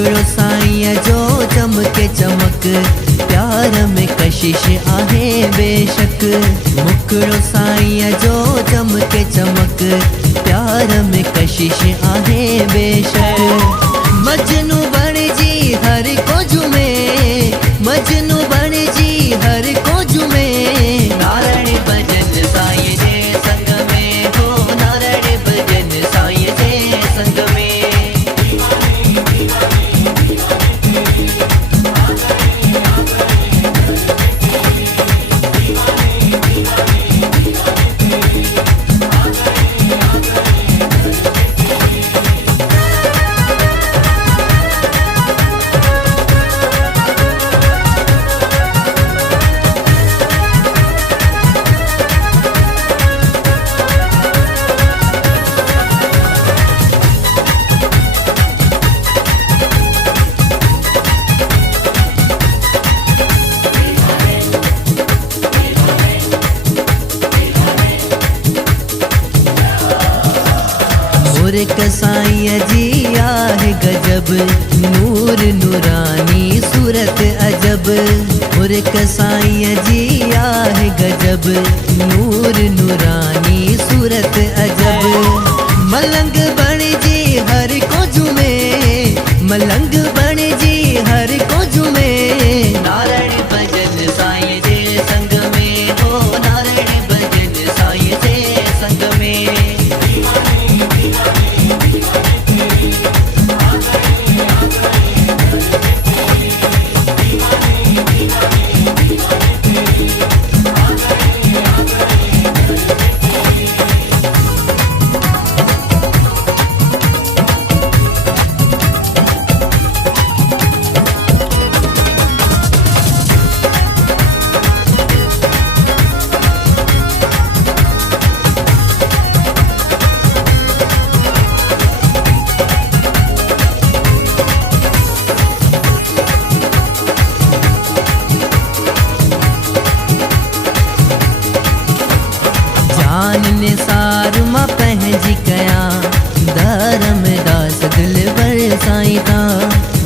मुकड़ो साईं जो चमके चमक, प्यार में कशिश आहे बेशक। मुकड़ो साईं जो चमके चमक, प्यार में कशिश आहे बेशक। मजनू बण जी हर को झूमे, मजनू बण जी हर को झूमे। नारायण भजन साईं जे संग में हो, नारायण भजन साईं जे संग में। एक साईं जी आहे गजब, नूर नूरानी सूरत अजब। और एक साईं जी आहे गजब, नूर नूरानी सूरत अजब। मलंग बण जी हर को झूमे, मलंग बण जी हर को झूमे। नारायण भजन साईं जे संग में हो, नारायण भजन साईं जे संग में। निसार मां पंहिंजी कया, धर्म दास दिल बर साईं ता।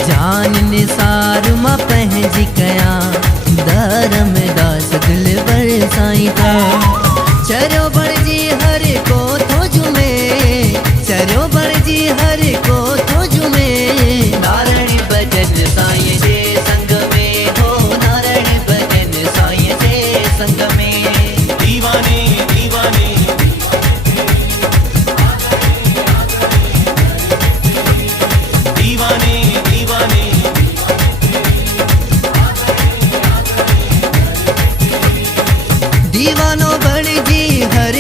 जान निसार मां पंहिंजी कया, धर्म दास दिल बर साईं ता। चरियो बण जी हर को थो झूमे, चरियो बण जी हर को थो झूमे। नारायण भजन साईं जे संग में हो, नारायण भजन साईं जे संग में। दीवाने दीवाने दीवानो बण जी हर